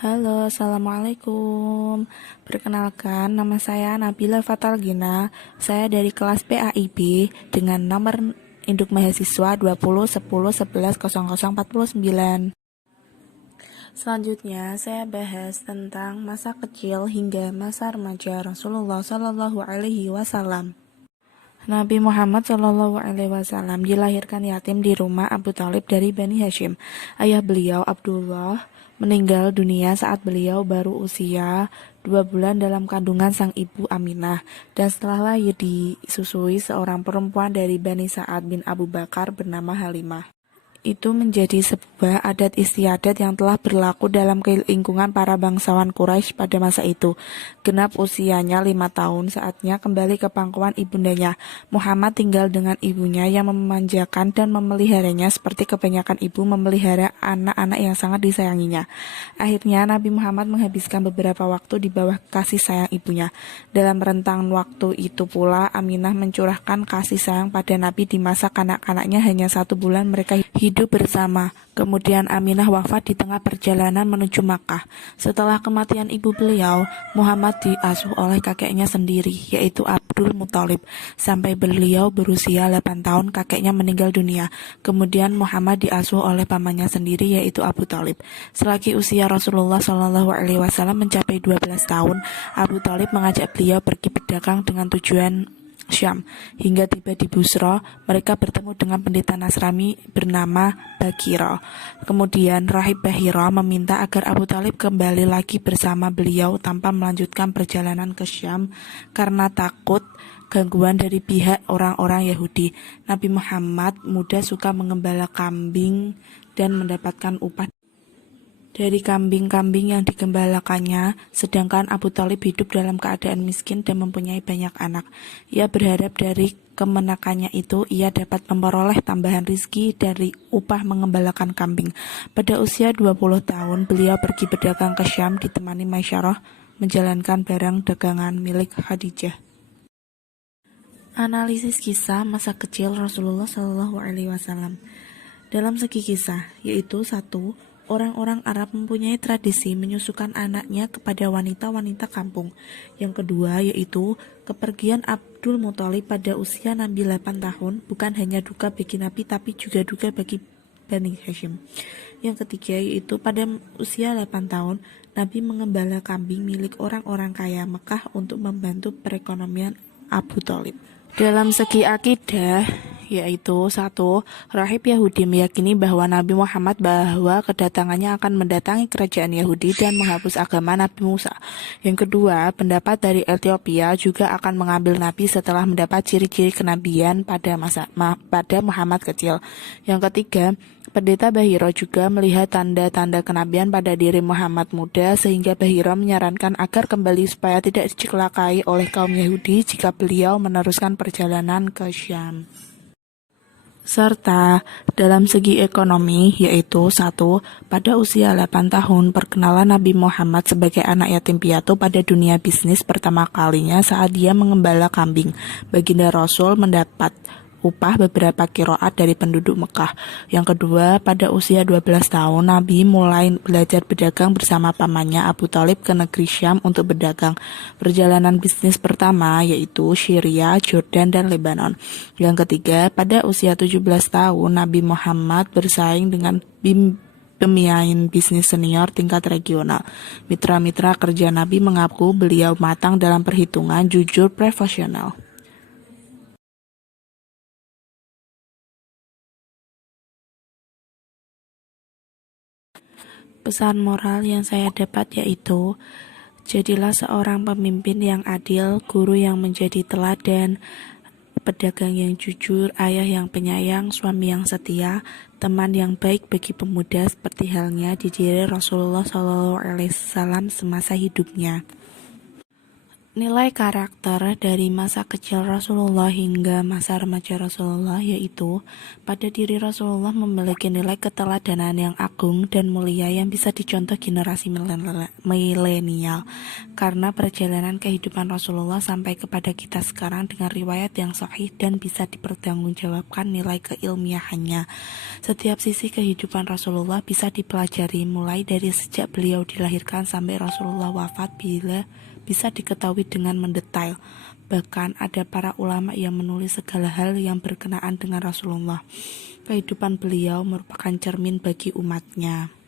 Halo, Assalamualaikum. Perkenalkan, nama saya Nabila Fatalgina. Saya dari kelas PAIB dengan nomor induk mahasiswa 20 10 11 00 49. Selanjutnya, saya bahas tentang masa kecil hingga masa remaja Rasulullah Shallallahu Alaihi Wasallam. Nabi Muhammad Shallallahu Alaihi Wasallam dilahirkan yatim di rumah Abu Thalib dari Bani Hashim. Ayah beliau Abdullah meninggal dunia saat beliau baru usia 2 bulan dalam kandungan sang ibu Aminah, dan setelah lahir disusui seorang perempuan dari Bani Sa'ad bin Abu Bakar bernama Halimah. Itu menjadi sebuah adat istiadat yang telah berlaku dalam lingkungan para bangsawan Quraisy pada masa itu. Genap usianya 5 tahun, saatnya kembali ke pangkuan ibundanya. Muhammad tinggal dengan ibunya yang memanjakan dan memeliharanya seperti kebanyakan ibu memelihara anak-anak yang sangat disayanginya. Akhirnya Nabi Muhammad menghabiskan beberapa waktu di bawah kasih sayang ibunya. Dalam rentang waktu itu pula Aminah mencurahkan kasih sayang pada Nabi di masa kanak-kanaknya hanya 1 bulan mereka hidup bersama. Kemudian Aminah wafat di tengah perjalanan menuju Makkah. Setelah kematian ibu beliau, Muhammad diasuh oleh kakeknya sendiri, yaitu Abdul Muthalib. Sampai beliau berusia 8 tahun, kakeknya meninggal dunia. Kemudian Muhammad diasuh oleh pamannya sendiri, yaitu Abu Thalib. Selagi usia Rasulullah Shallallahu Alaihi Wasallam mencapai 12 tahun, Abu Thalib mengajak beliau pergi berdagang dengan tujuan Syam. Hingga tiba di Busra, mereka bertemu dengan pendeta Nasrani bernama Bakhira. Kemudian Rahib Bahira meminta agar Abu Thalib kembali lagi bersama beliau tanpa melanjutkan perjalanan ke Syam karena takut gangguan dari pihak orang-orang Yahudi. Nabi Muhammad muda suka mengembala kambing dan mendapatkan upah dari kambing-kambing yang digembalakannya, sedangkan Abu Thalib hidup dalam keadaan miskin dan mempunyai banyak anak. Ia berharap dari kemenakannya itu ia dapat memperoleh tambahan rizki dari upah mengembalakan kambing. Pada usia 20 tahun, beliau pergi berdagang ke Syam ditemani Maisyarah menjalankan barang dagangan milik Khadijah. Analisis kisah masa kecil Rasulullah Shallallahu Alaihi Wasallam. Dalam segi kisah, yaitu 1. Orang-orang Arab mempunyai tradisi menyusukan anaknya kepada wanita-wanita kampung. Yang kedua yaitu kepergian Abdul Muthalib pada usia Nabi 8 tahun bukan hanya duka bagi Nabi tapi juga duka bagi Bani Hashim. Yang ketiga yaitu pada usia 8 tahun Nabi mengembala kambing milik orang-orang kaya Mekah untuk membantu perekonomian Abu Thalib. Dalam segi akidah, yaitu 1. Rahib Yahudi meyakini bahwa Nabi Muhammad bahwa kedatangannya akan mendatangi kerajaan Yahudi dan menghapus agama Nabi Musa. Yang kedua, pendapat dari Ethiopia juga akan mengambil Nabi setelah mendapat ciri-ciri kenabian pada Muhammad kecil. Yang ketiga, Pendeta Bahiro juga melihat tanda-tanda kenabian pada diri Muhammad muda sehingga Bahiro menyarankan agar kembali supaya tidak dicelakai oleh kaum Yahudi jika beliau meneruskan perjalanan ke Syam. Serta dalam segi ekonomi yaitu 1. Pada usia 8 tahun perkenalan Nabi Muhammad sebagai anak yatim piatu pada dunia bisnis pertama kalinya saat dia mengembala kambing. Baginda Rasul mendapat upah beberapa kiroat dari penduduk Mekah. Yang kedua, pada usia 12 tahun Nabi mulai belajar berdagang bersama pamannya Abu Thalib ke negeri Syam untuk berdagang. Perjalanan bisnis pertama yaitu Syria, Jordan, dan Lebanon. Yang ketiga, pada usia 17 tahun Nabi Muhammad bersaing dengan pemain bisnis senior tingkat regional. Mitra-mitra kerja Nabi mengaku beliau matang dalam perhitungan, jujur, profesional. Pesan moral yang saya dapat yaitu, jadilah seorang pemimpin yang adil, guru yang menjadi teladan, pedagang yang jujur, ayah yang penyayang, suami yang setia, teman yang baik bagi pemuda seperti halnya di diri Rasulullah SAW semasa hidupnya. Nilai karakter dari masa kecil Rasulullah hingga masa remaja Rasulullah yaitu pada diri Rasulullah memiliki nilai keteladanan yang agung dan mulia yang bisa dicontoh generasi milenial karena perjalanan kehidupan Rasulullah sampai kepada kita sekarang dengan riwayat yang sahih dan bisa dipertanggungjawabkan nilai keilmiahannya. Setiap sisi kehidupan Rasulullah bisa dipelajari mulai dari sejak beliau dilahirkan sampai Rasulullah wafat bisa diketahui dengan mendetail. Bahkan ada para ulama yang menulis segala hal yang berkenaan dengan Rasulullah. Kehidupan beliau merupakan cermin bagi umatnya.